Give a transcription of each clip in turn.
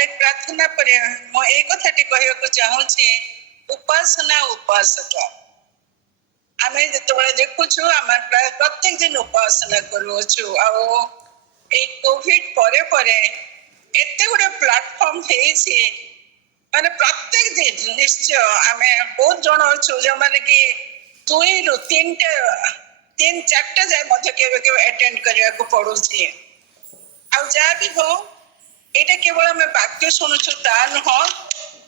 ଅନେକ ପ୍ରାର୍ଥନା ପରେ ମୁଁ ଏଇ କଥାଟି କହିବାକୁ ଚାହୁଁଛି, ଉପାସନା ଉପାସକ। ଆମେ ଯେତେବେଳେ ଦେଖୁଛୁ ଆମେ ପ୍ରାୟ ପ୍ରତ୍ୟେକ ଦିନ ଉପାସନା କରୁଅଛୁ। ଆଉ ଏଇ କୋଭିଡ ପରେ ପରେ ଏତେ ଗୁଡେ ପ୍ଲାଟଫର୍ମ ହେଇଛି, ମାନେ ପ୍ରତ୍ୟେକ ଦିନ ନିଶ୍ଚୟ ଆମେ ବହୁତ ଜଣ ଅଛୁ ଯୋଉମାନେ କି 2ରୁ 3-4ଟା ଯାଏ ମଧ୍ୟ କେବେ କେବେ ଆଟେଣ୍ଡ କରିବାକୁ ପଡୁଛି। ଆଉ ଯାହା ବି ହଉ, ଏଇଟା କେବଳ ଆମେ ବାକ୍ୟ ଶୁଣୁଛୁ ତା ନୁହଁ,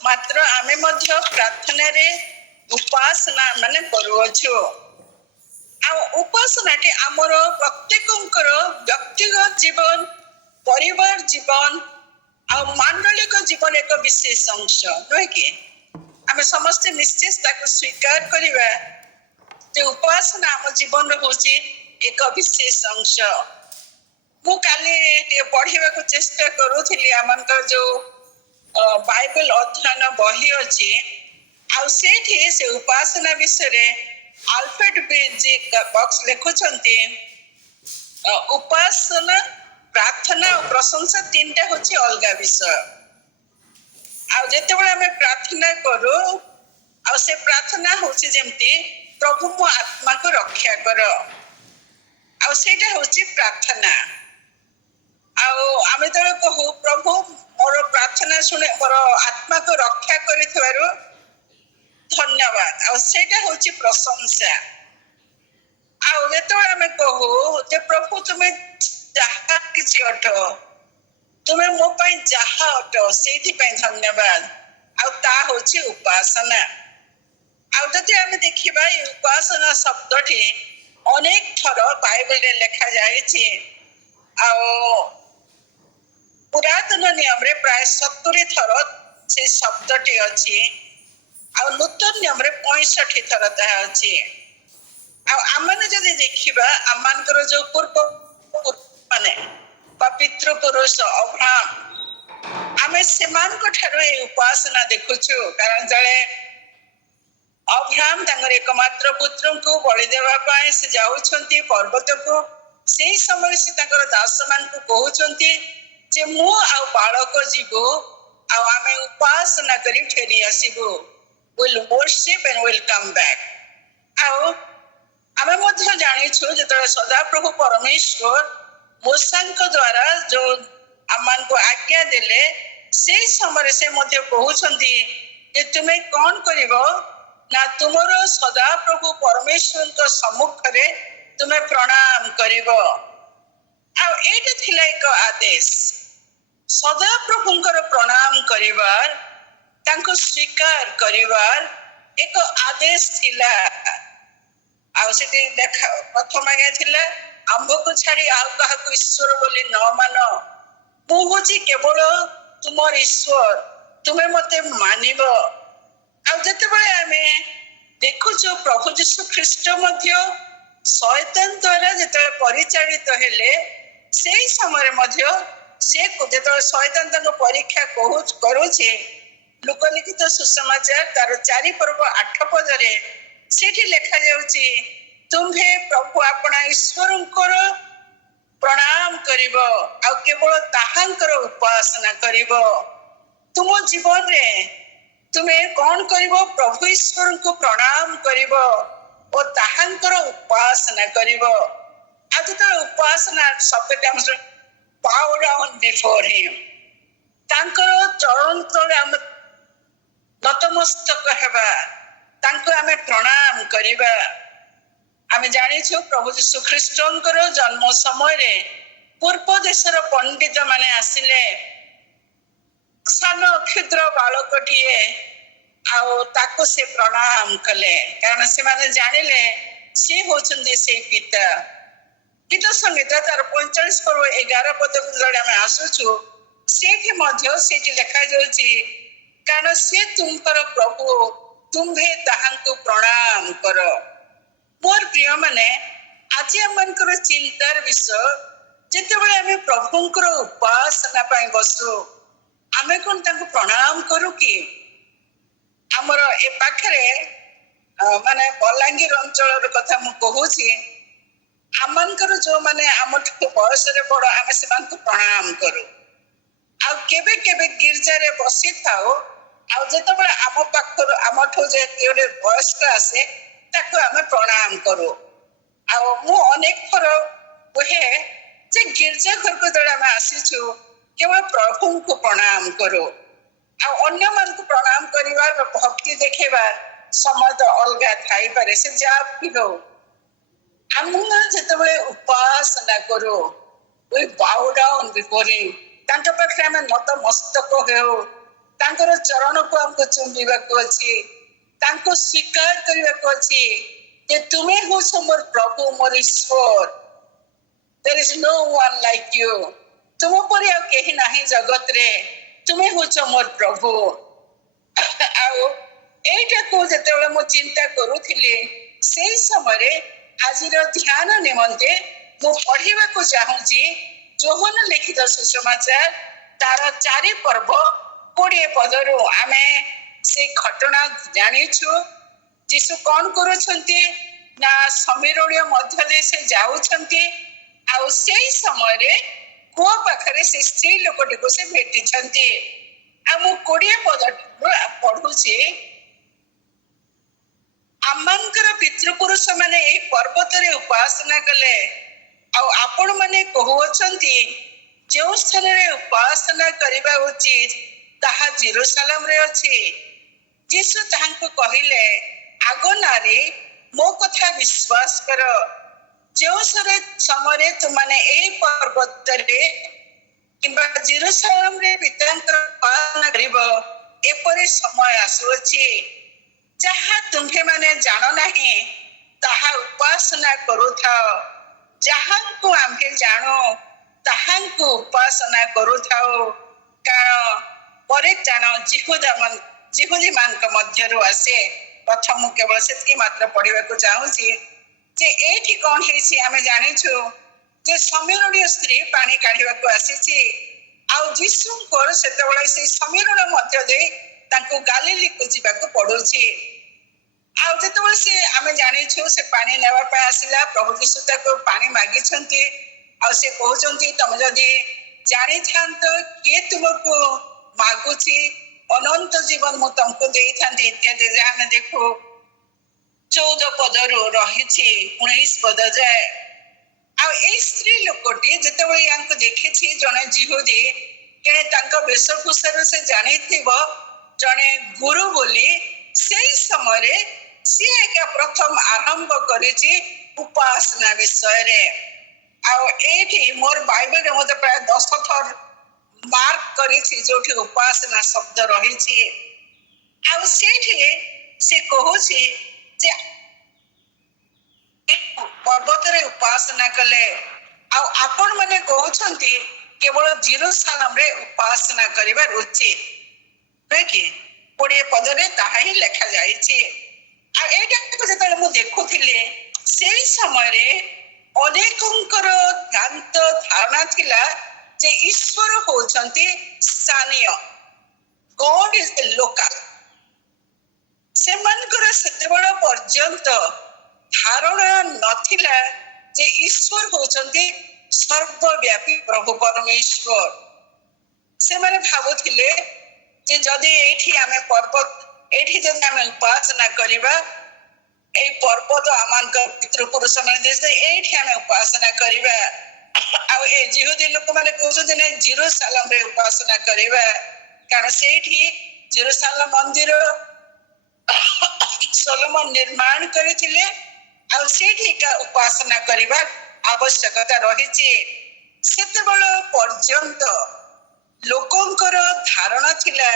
ମାତ୍ର ଆମେ ମଧ୍ୟ ପ୍ରାର୍ଥନାରେ ଉପାସନା ମାନେ କରୁଅଛୁ। ଆଉ ଉପାସନାଟି ଆମର ପ୍ରତ୍ୟେକଙ୍କର ବ୍ୟକ୍ତିଗତ ଜୀବନ, ପରିବାର ଜୀବନ ଆଉ ମାନବିକ ଜୀବନ ଏକ ବିଶେଷ ଅଂଶ, ନୁହେଁ କି? ଆମେ ସମସ୍ତେ ନିଶ୍ଚିତ ତାକୁ ସ୍ୱୀକାର କରିବା ଯେ ଉପାସନା ଆମ ଜୀବନର ହଉଛି ଏକ ବିଶେଷ ଅଂଶ। ମୁଁ କାଲି ଟିକେ ପଢିବାକୁ ଚେଷ୍ଟା କରୁଥିଲି ଆମଙ୍କର ଯୋଉ ବାଇବେଲ ଅଧ୍ୟୟନ ବହି ଅଛି, ଆଉ ସେଇଠି ସେ ଉପାସନା ବିଷୟରେ ଆଲଫ୍ରେଡ ବିଜି ବକ୍ସ ଲେଖୁଛନ୍ତି, ଉପାସନା, ପ୍ରାର୍ଥନା ଓ ପ୍ରଶଂସା 3ଟା ହଉଛି ଅଲଗା ବିଷୟ। ଆଉ ଯେତେବେଳେ ଆମେ ପ୍ରାର୍ଥନା କରୁ, ଆଉ ସେ ପ୍ରାର୍ଥନା ହଉଛି ଯେମିତି ପ୍ରଭୁ ମୋ ଆତ୍ମାକୁ ରକ୍ଷା କର, ଆଉ ସେଇଟା ହଉଛି ପ୍ରାର୍ଥନା। ଆଉ ଆମେ ଯେତେବେଳେ କହୁ ପ୍ରଭୁ ମୋର ପ୍ରାର୍ଥନା ଶୁଣେ, ମୋର ଆତ୍ମାକୁ ରକ୍ଷା କରିଥିବାରୁ ଧନ୍ୟବାଦ, ଆଉ ସେଇଟା ହଉଛି ପ୍ରଶଂସା। ଆଉ ଯେତେବେଳେ ଆମେ କହୁ ଯେ ପ୍ରଭୁ ତୁମେ ଯାହା କିଛି ଅଟ, ତୁମେ ମୋ ପାଇଁ ଯାହା ଅଟ, ସେଇଥିପାଇଁ ଧନ୍ୟବାଦ, ଆଉ ତା ହଉଛି ଉପାସନା। ଆଉ ଯଦି ଆମେ ଦେଖିବା ଏଇ ଉପାସନା ଶବ୍ଦଟି ଅନେକ ଥର ବାଇବେଲରେ ଲେଖା ଯାଇଛି। ଆଉ ପୁରାତନ ନିୟମରେ ପ୍ରାୟ 70 ଥର ସେ ଶବ୍ଦଟି ଅଛି, ଆଉ ନୂତନ ନିୟମରେ 65 ଥର ତାହା ଅଛି। ଆଉ ଆମେ ଯଦି ଦେଖିବା ଆମମାନଙ୍କର ଯୋଉ ପୂର୍ବ ମାନେ ବା ପିତୃପୁରୁଷ ଅବ୍ରାହମ, ଆମେ ସେମାନଙ୍କ ଠାରୁ ଏଇ ଉପାସନା ଦେଖୁଛୁ। କାରଣ ଜଣେ ଅବ୍ରାହମ ତାଙ୍କର ଏକମାତ୍ର ପୁତ୍ରଙ୍କୁ ବଳି ଦେବା ପାଇଁ ସେ ଯାଉଛନ୍ତି ପର୍ବତକୁ। ସେଇ ସମୟରେ ସେ ତାଙ୍କର ଦାସ ମାନଙ୍କୁ କହୁଛନ୍ତି ଯେ ମୁଁ ଆଉ ବାଳକ ଯିବୁ, ଆଉ ଆମେ ଉପାସନା କରି ଫେରି ଆସିବୁ, we'll worship and we'll come back। ଆଉ ଆମେ ମଧ୍ୟ ଜାଣିଛୁ ଯେତେବେଳେ ସଦାପ୍ରଭୁ ପରମେଶ୍ୱର ମୋଶାଙ୍କ ଦ୍ୱାରା ଯୋଉ ଆମମାନଙ୍କୁ ଆଜ୍ଞା ଦେଲେ, ସେଇ ସମୟରେ ସେ ମଧ୍ୟ କହୁଛନ୍ତି ଯେ ତୁମେ କଣ କରିବ ନା ତୁମର ସଦାପ୍ରଭୁ ପରମେଶ୍ୱରଙ୍କ ସମ୍ମୁଖରେ ତୁମେ ପ୍ରଣାମ କରିବ। ଆଉ ଏଇଟା ଥିଲା ଏକ ଆଦେଶ, ସଦାପ୍ରଭୁଙ୍କର ପ୍ରଣାମ କରିବାର, ତାଙ୍କୁ ସ୍ୱୀକାର କରିବାର ଏକ ଆଦେଶ ଥିଲା। ଆଉ ସେଠି ଦେଖା ପ୍ରଥମ ଆଜ୍ଞା ଥିଲା, ଆମ୍ଭକୁ ଛାଡି ଆଉ କାହାକୁ ଈଶ୍ୱର ବୋଲି ନ ମାନ, ମୁଁ ହଉଛି କେବଳ ତୁମର ଈଶ୍ୱର, ତୁମେ ମତେ ମାନିବ। ଆଉ ଯେତେବେଳେ ଆମେ ଦେଖୁଛୁ ପ୍ରଭୁ ଯୀଶୁ ଖ୍ରୀଷ୍ଟ ମଧ୍ୟ ଶୟତାନ ଦ୍ୱାରା ଯେତେବେଳେ ପରିଚାଳିତ ହେଲେ, ସେଇ ସମୟରେ ମଧ୍ୟ ସେ ଯେତେବେଳେ ଶୟତାନ ତାଙ୍କ ପରୀକ୍ଷା କରୁଛି, ଲୋକଲିଖିତ ସୁସମାଚାର ତାର 4 ପର୍ବ 8 ପଦରେ ସେଠି ଲେଖା ଯାଉଛି, ତୁମ୍ଭେ ପ୍ରଭୁ ଆପଣା ଈଶ୍ୱରଙ୍କର ପ୍ରଣାମ କରିବ, ଆଉ କେବଳ ତାହାଙ୍କର ଉପାସନା କରିବ। ତୁମ ଜୀବନରେ ତୁମେ କଣ କରିବ? ପ୍ରଭୁ ଈଶ୍ୱରଙ୍କୁ ପ୍ରଣାମ କରିବ ଓ ତାହାଙ୍କର ଉପାସନା କରିବ। ଆଉ ଯେତେବେଳେ ଉପାସନା ଶବ୍ଦଟି ଆମେ bow down before him, ତାଙ୍କର ଚରଣ ତଳେ ଆମେ ନତମସ୍ତକ ହେବା, ତାଙ୍କୁ ଆମେ ପ୍ରଣାମ କରିବା। ଆମେ ଜାଣିଛୁ ପ୍ରଭୁ ଯୀଶୁ ଖ୍ରୀଷ୍ଟଙ୍କର ଜନ୍ମ ସମୟରେ ପୂର୍ବ ଦେଶର ପଣ୍ଡିତ ମାନେ ଆସିଲେ, ସାନ କ୍ଷୁଦ୍ର ବାଳକଟିଏ, ଆଉ ତାକୁ ସେ ପ୍ରଣାମ କଲେ, କାରଣ ସେମାନେ ଜାଣିଲେ ସେ ହଉଛନ୍ତି ସେଇ ପିତା। ଗୀତ ସଂଗୀତ ତାର 45 ପର୍ବ 11 ପଦକୁ ଯେତେବେଳେ ଆମେ ଆସୁଛୁ, ସେଇଠି ମଧ୍ୟ ସେଇଠି ଲେଖାଯାଉଛି, କାରଣ ସେ ତୁମଙ୍କର ପ୍ରଭୁ, ତୁମ୍ଭେ ତାହାଙ୍କୁ ପ୍ରଣାମ କର। ମୋର ପ୍ରିୟ ମାନେ, ଆଜି ଆମମାନଙ୍କର ଚିନ୍ତାର ବିଷୟ, ଯେତେବେଳେ ଆମେ ପ୍ରଭୁଙ୍କର ଉପାସନା ପାଇଁ ବସୁ, ଆମେ କଣ ତାଙ୍କୁ ପ୍ରଣାମ କରୁ କି? ଆମର ଏ ପାଖରେ ମାନେ ବଲାଙ୍ଗୀର ଅଞ୍ଚଳର କଥା ମୁଁ କହୁଛି, ଆମମାନଙ୍କର ଯୋଉମାନେ ଆମଠୁ ବୟସରେ ବଡ, ଆମେ ସେମାନଙ୍କୁ ପ୍ରଣାମ କରୁ। ଆଉ କେବେ କେବେ ଗିର୍ଜାରେ ବସିଥାଉ ଆଉ ଯେତେବେଳେ ଆମ ପାଖରୁ ଆମଠୁ ଯେ ଗୋଟେ ବୟସ୍କ ଆସେ ତାକୁ ଆମେ ପ୍ରଣାମ କରୁ। ଆଉ ମୁଁ ଅନେକ ଥର କୁହେ ଯେ ଗିର୍ଜା ଘରକୁ ଯେତେବେଳେ ଆମେ ଆସିଛୁ କେବଳ ପ୍ରଭୁଙ୍କୁ ପ୍ରଣାମ କରୁ। ଆଉ ଅନ୍ୟମାନଙ୍କୁ ପ୍ରଣାମ କରିବା ଭକ୍ତି ଦେଖେଇବା ସମୟ ତ ଅଲଗା ଥାଇପାରେ, ସେ ଯାହା ବି ହଉ। ଆମେ ଯେତେବେଳେ ଉପାସନା କରୁ we bow down before him, ତାଙ୍କ ପାଖରେ ଆମେ ନତମସ୍ତକ ହେଉ, ତାଙ୍କର ଚରଣକୁ ଆମକୁ ଚୁମ୍ବିବାକୁ ଅଛି, ତାଙ୍କୁ ସ୍ୱୀକାର କରିବାକୁ ଅଛି ଯେ ତୁମେ ହେଉଛ ମୋର ପ୍ରଭୁ, ମୋର ଈଶ୍ୱର। There is no one like you, ତୁମ ପରି ଆଉ କେହି ନାହିଁ ଜଗତରେ, ତୁମେ ହେଉଛ ମୋର ପ୍ରଭୁ। ଆଉ ଏଇଟାକୁ ଯେତେବେଳେ ମୁଁ ଚିନ୍ତା କରୁଥିଲି ସେଇ ସମୟରେ ଆଜିର ଧ୍ୟାନ ନିମନ୍ତେ ମୁଁ ପଢିବାକୁ ଚାହୁଁଛି ଯୋହନ ଲିଖିତ ସୁସମାଚାର ତାର 4 ପର୍ବ 20 ପଦରୁ। ଆମେ ସେ ଘଟଣା ଜାଣିଛୁ ଯୀଶୁ କଣ କରୁଛନ୍ତି ନା ସମୀରଣୀୟ ମଧ୍ୟ ଦେଇ ସେ ଯାଉଛନ୍ତି ଆଉ ସେଇ ସମୟରେ କୂଅ ପାଖରେ ସେ ସ୍ତ୍ରୀ ଲୋକଟିକୁ ସେ ଭେଟିଛନ୍ତି। ଆଉ ମୁଁ 20 ପଦରୁ ପଢୁଛି। ଆମମାନଙ୍କର ପିତୃପୁରୁଷ ମାନେ ଏଇ ପର୍ବତରେ ଉପାସନା କଲେ ଆଉ ଆପଣ ମାନେ କହୁଅଛନ୍ତି ଯେଉଁ ସ୍ଥାନରେ ଉପାସନା କରିବା ଉଚିତ ତାହା ଜେରୁସାଲେମରେ ଅଛି। ଯୀଶୁ ତାହାଙ୍କୁ କହିଲେ, ଆଗ ନାରୀ ମୋ କଥା ବିଶ୍ୱାସ କର, ଯେଉଁ ସମୟରେ ତୁମାନେ ଏହି ପର୍ବତରେ କିମ୍ବା ଜେରୁସାଲେମରେ ପିତାଙ୍କର ଉପାସନା କରିବ ଏପରି ସମୟ ଆସୁଅଛି ଯାହା ତୁମ୍ଭେମାନେ ଜାଣ ନାହିଁ ତାହା ଉପାସନା କରୁଥାଅ। ଯାହାଙ୍କୁ ଆମ୍ଭେ ଜାଣୁ ତାହାଙ୍କୁ ଉପାସନା କରୁଥାଉ, କାରଣ ପରିତ୍ରାଣ ଜିହୁଦୀମାନଙ୍କ ମଧ୍ୟରୁ ଆସେ। ପ୍ରଥମ ମୁଁ କେବଳ ସେତିକି ମାତ୍ର ପଢିବାକୁ ଚାହୁଁଛି ଯେ ଏଇଠି କଣ ହେଇଛି ଆମେ ଜାଣିଛୁ ଯେ ସମୀରଣୀୟ ସ୍ତ୍ରୀ ପାଣି କାଢିବାକୁ ଆସିଛି ଆଉ ଯୀଶୁଙ୍କର ସେତେବେଳେ ସେଇ ସମୀରଣ ମଧ୍ୟ ଦେଇ ତାଙ୍କୁ ଗାଲିଲିକୁ ଯିବାକୁ ପଡୁଛି। ଆଉ ଯେତେବେଳେ ସେ ଆମେ ଜାଣିଛୁ ସେ ପାଣି ନେବା ପାଇଁ ଆସିଲା, ପ୍ରଭୁ ଯୀଶୁ ତାକୁ ପାଣି ମାଗିଛନ୍ତି ଆଉ ସେ କହୁଛନ୍ତି ତମେ ଯଦି ଜାଣିଥାନ୍ତ କିଏ ତୁମକୁ ମାଗୁଛି ଅନନ୍ତ ଜୀବନ ମୁଁ ତମକୁ ଦେଇଥାନ୍ତି ଇତ୍ୟାଦି ଯାହା ଆମେ ଦେଖୁ 14 ପଦରୁ ରହିଛି 19 ପଦ ଯାଏ। ଆଉ ଏଇ ସ୍ତ୍ରୀ ଲୋକଟି ଯେତେବେଳେ ୟାଙ୍କୁ ଦେଖିଛି ଜଣେ ଜିହୁଦୀ କେଣେ ତାଙ୍କ ବେଶଭୂଷାରୁ ସେ ଜାଣିଥିବ ଜଣେ ଗୁରୁ ବୋଲି, ସେଇ ସମୟରେ ସିଏ ଏକା ପ୍ରଥମ ଆରମ୍ଭ କରିଛି ଉପାସନା ବିଷୟରେ। ଆଉ ଏଇଠି ମୋର ବାଇବେଲରେ ମତେ ପ୍ରାୟ 10 ଥର ମାର୍କ କରିଛି ଯୋଉଠି ଉପାସନା ଶବ୍ଦ ରହିଛି। ଆଉ ସେଇଠି ସେ କହୁଛି ଯେ ପର୍ବତରେ ଉପାସନା କଲେ ଆଉ ଆପଣ ମାନେ କହୁଛନ୍ତି କେବଳ ଜେରୁସାଲେମରେ ଉପାସନା କରିବା ଉଚିତ, ନୁହେଁ କି? 20 ପଦରେ ତାହା ହିଁ ଲେଖା ଯାଇଛି। ଆଉ ଏଇଟାକୁ ଯେତେବେଳେ ମୁଁ ଦେଖୁଥିଲି ସେଇ ସମୟରେ ଅନେକଙ୍କର ଭ୍ରାନ୍ତ ଧାରଣା ଥିଲା ଯେ ଈଶ୍ୱର ହଉଛନ୍ତି ସ୍ଥାନୀୟ, ଗଡ୍ ଇଜ ଦ ଲୋକାଲ। ସେମାନଙ୍କର ସେତେବେଳେ ପର୍ଯ୍ୟନ୍ତ ଧାରଣା ନଥିଲା ଯେ ଈଶ୍ୱର ହଉଛନ୍ତି ସର୍ବବ୍ୟାପୀ ପ୍ରଭୁ ପରମେଶ୍ୱର। ସେମାନେ ଭାବୁଥିଲେ ଯେ ଯଦି ଏଇଠି ଆମେ ଏଇଠି ଯଦି ଆମେ ଉପାସନା କରିବା ଏଇ ପର୍ବତ ଆମମାନଙ୍କ ପିତୃପୁରୁଷ ମାନେ ଦେଇଥିଲେ ଏଇଠି ଆମେ ଉପାସନା କରିବା। ଆଉ ଏ ଜିହୁଦୀ ଲୋକମାନେ କହୁଛନ୍ତି ନା ଜେରୁସାଲେମରେ ଉପାସନା କରିବା, କାରଣ ସେଇଠି ଜେରୁସାଲେମ ମନ୍ଦିର ସୋଲୋମନ ନିର୍ମାଣ କରିଥିଲେ ଆଉ ସେଇଠିକା ଉପାସନା କରିବା ଆବଶ୍ୟକତା ରହିଛି। ସେତେବେଳେ ପର୍ଯ୍ୟନ୍ତ ଲୋକଙ୍କର ଧାରଣା ଥିଲା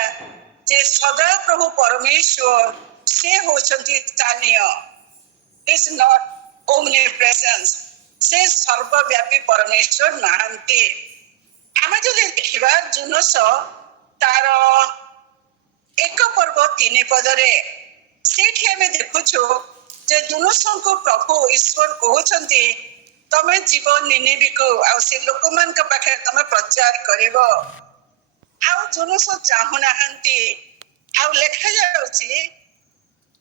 ଯେ ସଦା ପ୍ରଭୁ ପରମେଶ୍ୱର ସେ ହଉଛନ୍ତି ସ୍ଥାନୀୟ, ଇଜ ନଟ୍ ଓମନିପ୍ରେସେନ୍ସ, ସେ ସର୍ବବ୍ୟାପୀ ପରମେଶ୍ୱର ନାହାନ୍ତି। ଆମେ ଯଦି ଦେଖିବା ଜୁନସ ତାର 1 ପର୍ବ 3 ପଦରେ ସେଇଠି ଆମେ ଦେଖୁଛୁ ଯେ ଜୁନସଙ୍କୁ ପ୍ରଭୁ ଈଶ୍ୱର କହୁଛନ୍ତି ତମେ ଯିବ ନିନିବିକୁ ଆଉ ସେ ଲୋକମାନଙ୍କ ପାଖରେ ତମେ ପ୍ରଚାର କରିବ। ଆଉ ଜୁନସ ଚାହୁଁନାହାନ୍ତି। ଆଉ ଲେଖା ଯାଉଛି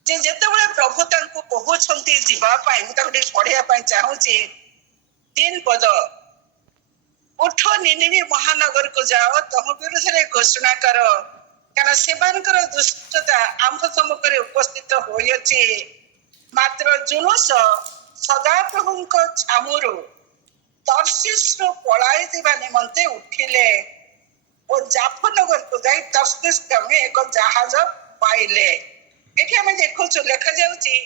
ଯେ ଯେତେବେଳେ ପ୍ରଭୁ ତାଙ୍କୁ କହୁଛନ୍ତି ଯିବା ପାଇଁ, ମୁଁ ତାକୁ ଟିକେ ପଢିବା ପାଇଁ ଚାହୁଁଛି 3 ପଦ। उठ निनिवी महानगर को जाओ तम विरुद्ध घोषणा कर कारण सेमानकर दुष्टता आम सम्मुखें उपस्थित होइछि मात्र जुनुस सदाप्रभु छामुरु तर्शीसु पलाई निमंते उठिले और जाफनगर को जाई तर्शीस में एक जहाज पाइले एठी हमें देखु लेखा जाउछि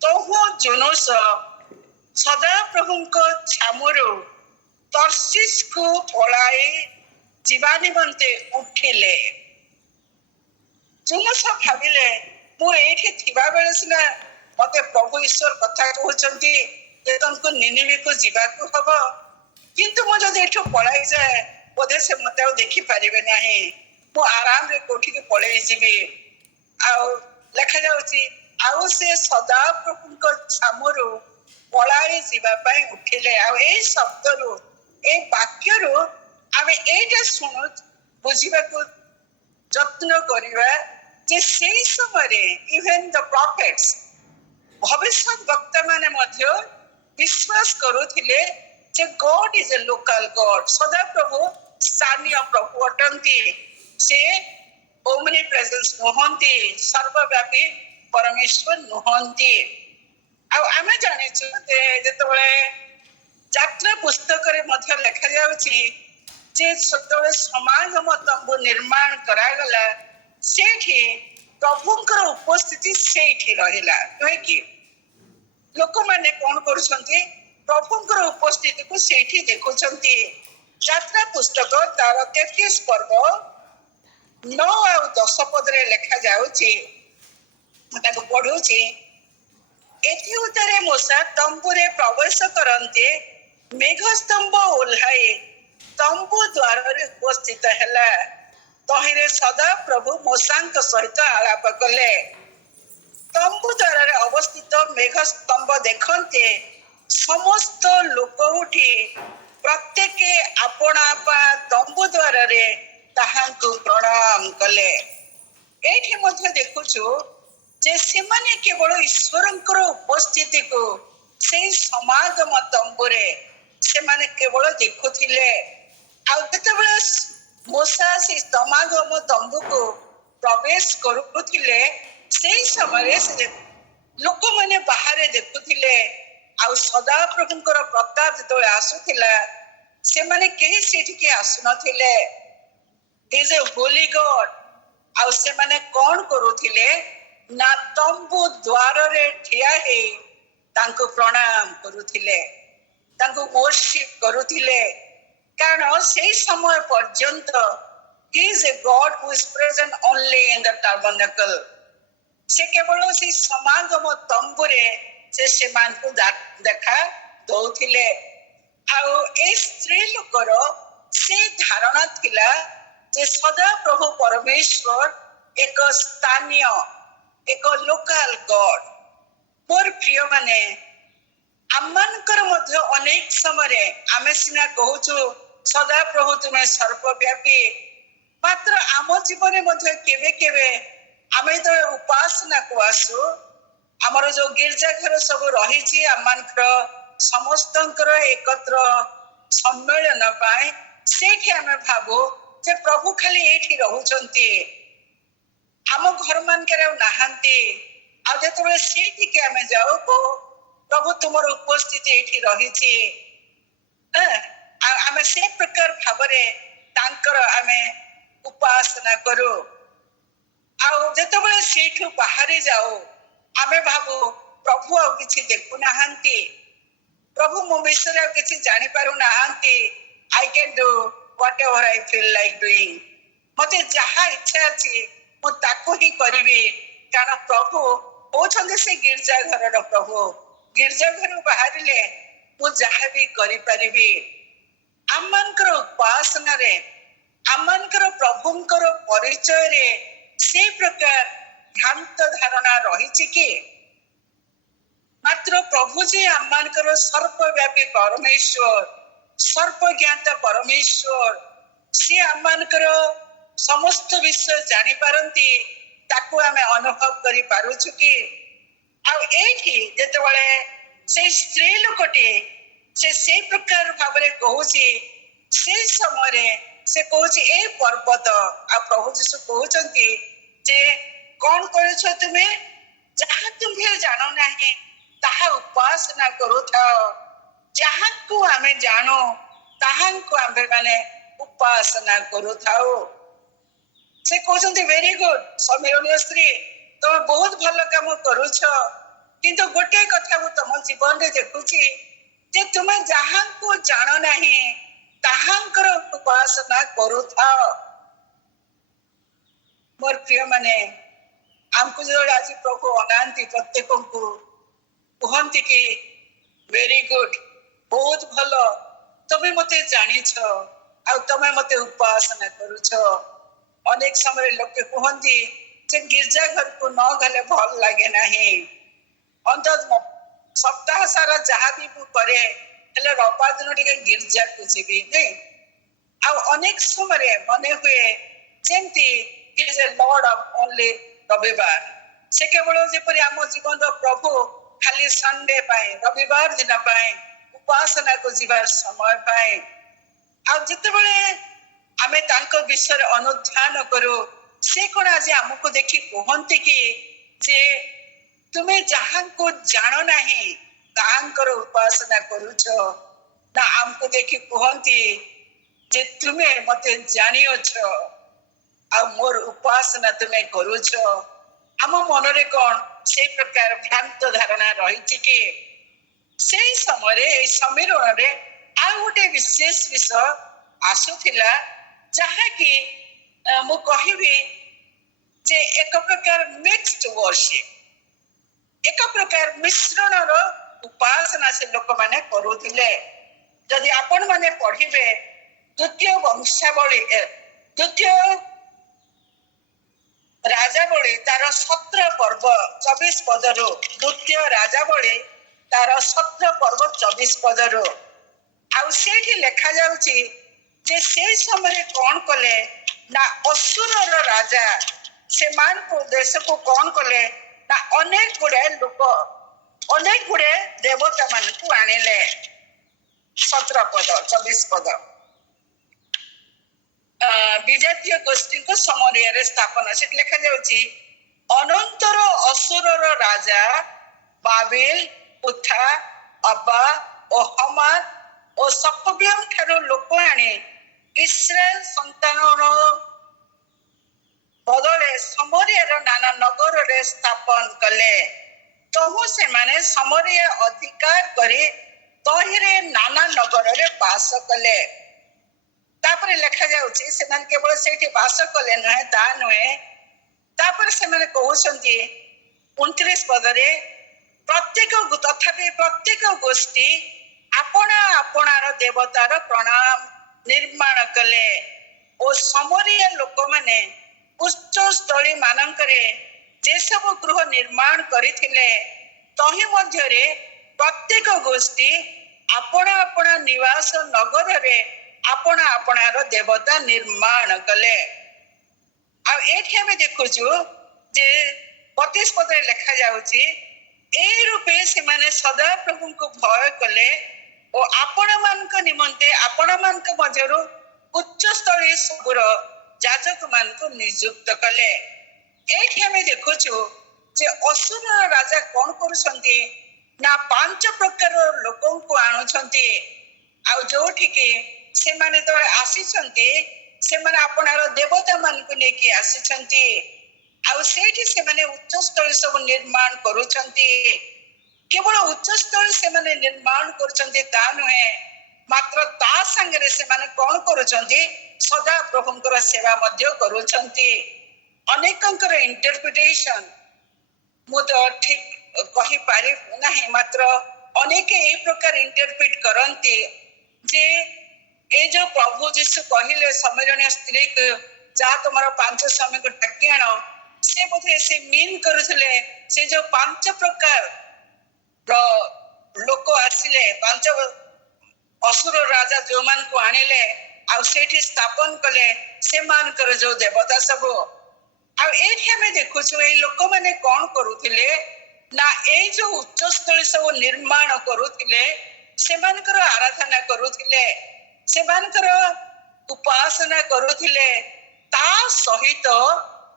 तोहु जुनुस सदाप्रभु छामुरु तर्शीस को पलाई जीवा निमंते उठिले जुनुस भाविले मु एठी थिबा बेले सिना मते प्रभु ईश्वर कथा कहउचंती जे तमको निनिवी को जीवा को हबो किंतु मु जदि एठो पलाई जाए बोधे से मते आ देखि पारिबे नाही मु आराम रे कोठी के पळेई जीबी आ लेखा जाउची आ से सदा प्रभु को छामुरु पलाई जीवा पई उठिले आ ए शब्द रु ए वाक्य रु आमे एटा सुनु बुझिबा को যত্ন করিবা যে সেই সময়ে ইভেন দ প্রফেটস ভবিষ্যৎ বক্তা মানে মধ্য বিশ্বাস করুଥିଲେ যে god is a local god সদা প্রভু স্থানীয় প্রভু অটନ୍ତି সে ওমনি প্রেজেন্স নহନ୍ତି সর্বব্যাপী পরমেশ্বর নহନ୍ତି ଆଉ ଆମେ ଜାଣିଛୁ ଯେ ଯେତେବେଳେ ଯାତ୍ରା ପୁସ୍ତକରେ ମଧ୍ୟ ଲେଖା ଯାଉଛି जे सतबे समागम तंबु निर्माण करागला सेठी प्रभुंकर उपस्थिति सेठी रहिला कहे कि लोक माने कोन करूछंती प्रभुंकर उपस्थिति को सेठी देखुछंती यात्रा पुस्तक तार 33 पर्व 9 और 10 पद रे लिखा जाउची मता को पढुची एथि उतरे मूसा तंबुरे प्रवेश करन्ते मेघस्तंभ ओल्हाई तंबु द्वार उपस्थित है तहिरे सदा प्रभु मूसांक सहित आलाप कले तंबु द्वार अवस्थित मेघ स्तंभ देखते समस्त लोक उठी प्रत्येक आपण आपा तंबु द्वार ताहांकु प्रणाम कले एठी मध्य देखुछु जे सेमाने केवल ईश्वरंकर उपस्थिति को से समागम तंबुरे सेमाने केवल देखुथिले आउतबेले मूसा से समागम तंबु को प्रवेश करुथिले सेही समय से लोक माने बाहर देखुथिले आ सदा प्रभुंकर प्रताप जतोले आसुथिला से माने केही सेठी के आसु नथिले इज ए होली गॉड आ से माने कोन करुथिले ना तंबु द्वार रे ठिया हे तांको प्रणाम करुथिले तांको वर्शिप करुथिले कारण से समय पर्यंत he is a God who is present only in the tabernacle से केवल से समागम तंबुरे से मान को देखा दौथिले आउ ए स्त्री लोकर से धारणा थिला जे सदा प्रभु परमेश्वर एक स्थानीय एक लोकल गॉड मोर प्रिय माने आमनकर मध्य अनेक समय आमे सिना कहूछु सदा प्रभु तुम्हें सर्वव्यापी मात्र आम जीवन मध्य केवे केवे आमे तो उपासना को आसु आमर जो गिरजा घर सब रही आमनकर समस्तंकर एकत्र सम्मेलन पाए सेठी आमे भाबु जे प्रभु खाली एठी रहउचंती आम घर मानकर नाहांती आ जेतबे सेठी के आमे जाऊ को प्रभु तुमर उपस्थिति एठी रही आमे से प्रकार भावरे तांकर आमे उपासना करू आउ जेतबे सेठु बाहर जाऊ आमे भाबु प्रभु आ किछि देखु नाहांती प्रभु मो विषय किछि जानि पारु नाहांती I can do whatever I feel like doing मते जहा इच्छा अछि मो ताको ही करिवि कारण प्रभु होछन्ते से गिरजा घर रो प्रभु गिरजा घर बाहरिले मु जहा भी करि परिबि आमनकर उपासना रे आमनकर प्रभुंकर परिचय रे से प्रकार भ्रांत धारणा रही कि मात्र प्रभु जी आमनकर सर्वव्यापी परमेश्वर सर्वज्ञात परमेश्वर सी आमनकर समस्त विषय जानी पारंती ताकू आमे अनुभव करि पारुछु कि आ एठी जेतेबेले से स्त्री लोकटी से प्रकार भाबरे कहूची से समय से कौच ए पर्वत आ प्रभु जीशु कहते जे कौन कर तुम्हें जहाँ तुम्हें जान ना ताहा उपासना करुथा जहाँ को आमे जानो ताहां को आमे माने उपासना करुथा से कहते वेरी गुड सम्मेलनीय स्त्री तुम बहुत भल काम करुछ किंतु गोटे कथा तुम जीवन में देखुची जे तुम्हें जहाँ को जान ना ताहांकर उपासना करुथा मोर प्रिय माने आमको जो आज प्रभु अनांती प्रत्येक को कहती कि वेरी गुड बहुत भल तुम्हें मते जानिछ आ तुम्हें मते उपासना करुछ अनेक समय लोक कहती जे गिरजा घर को न गले भल लगे नहीं अंत सप्ताह सारा जहाँ भी करे हेले रविवार दिन टिके गिरजा को जीवी नहीं आ अनेक समय मन हुए जेमती he is a lord of only रविवार से केवल जेपरि आम जीवन प्रभु खाली संडे पाए रविवार दिन पाए उपासना को जीवार समय पाए आ जिते बळे आमे तांको विषय अनुध्यान करू से कोन आज हमको देखि कहंती कि जे तुम्हें जहाँ को जानो नहीं ताहांकर उपासना करुछ ना हमको देखि कहंती जे तुम्हें मते जानियोछ आ मोर उपासना तुम्हें करुछ आम मन रे कौन से प्रकार भ्रांत धारणा रही कि से समय सम्मेलन रे आ गोटे विशेष विषय आसुथिला जहाँ कि मु कहिबी जे एक प्रकार मिक्स्ड वर्शिप एक प्रकार मिश्रण रो उपासना से लोक माने करुथिले यदि आपण माने पढ़िबे द्वितीय वंशावली द्वितीय राजावली तार 17 पर्व 24 पदरु द्वितीय राजावली तार 17 पर्व 24 पदरु आउ सेठी लेखा जाउची जे से समय कौन कले ना असुर राजा से मान को देश को कौन कले ना अनेक गुड़े लोक अनेक गुड़े देवता मान को आनिले 17 पद 24 पद विजातीय गोष्ठी को समरिया स्थापना से लिखा जाउची अनंतर असुर राजा बाबिल उथा अब्बा ओ हमान ओ सपबियम ठारो लोक आनी इस्राएल संतान बदले समरिया नाना नगर रे स्थापन कले तहु से माने समरिया अधिकार करे तहिरे नाना नगर रे वास कले तापर लेखा जाउची से मान केवल सेठी वास कले नहे ता नहे तापर से माने कहउछंती 29 पद रे प्रत्येक तथापि प्रत्येक गोष्ठी अपना अपनार देवतार प्रणाम निर्माण कले ओ समरिया लोक माने उच्च स्थली मानकरे जे सब गृह निर्माण करिथिले तहि मध्य रे प्रत्येक गोष्ठी अपना अपना निवास नगर रे अपना अपनार देवता निर्माण कले आ एठी हमें देखुछु जे 25 पद रे लिखा जाउची ए रूपे से माने सदा प्रभु को भय कले ओ आपण मान को निमंते आपण मान को मजरू उच्च स्तरीय सबुर जाजक मान को नियुक्त कले एठी हमें देखुछु जे असुर राजा कोन करूछंती ना 5 प्रकार लोकों को आनुछंती आ जोठी के से माने तो आसीछंती से माने आपनार देवता मान को लेके आसीछंती आ सेठी से माने उच्च स्तरीय सब निर्माण करूछंती केवल उच्च स्तरीय से माने निर्माण करूछंती ता नहे मात्र ता संगे से माने कोन करूछंती सदा प्रभुंकर सेवा मध्य करूछंती अनेकंकर इंटरप्रिटेशन मु तो ठीक कहि पारि नाही मात्र अनेक ए प्रकार इंटरप्रेट करंती जे ए जो प्रभु जीशु कहिले सम्मेलन स्त्री को जा तुम्हारा 5 समय को टकी आनो से बोधे से मीन करुले से जो 5 प्रकार लोक आसिले 5 असुर राजा जो मान को आनिले आ सेठी स्थापन कले से मान कर जो देवता सब आ एठी हमें देखु छु ए लोक माने कोन करूथिले ना ए जो उच्च स्थल सब निर्माण करूथिले से मान कर आराधना करूथिले ସେମାନଙ୍କର ଉପାସନା କରୁଥିଲେ, ତା ସହିତ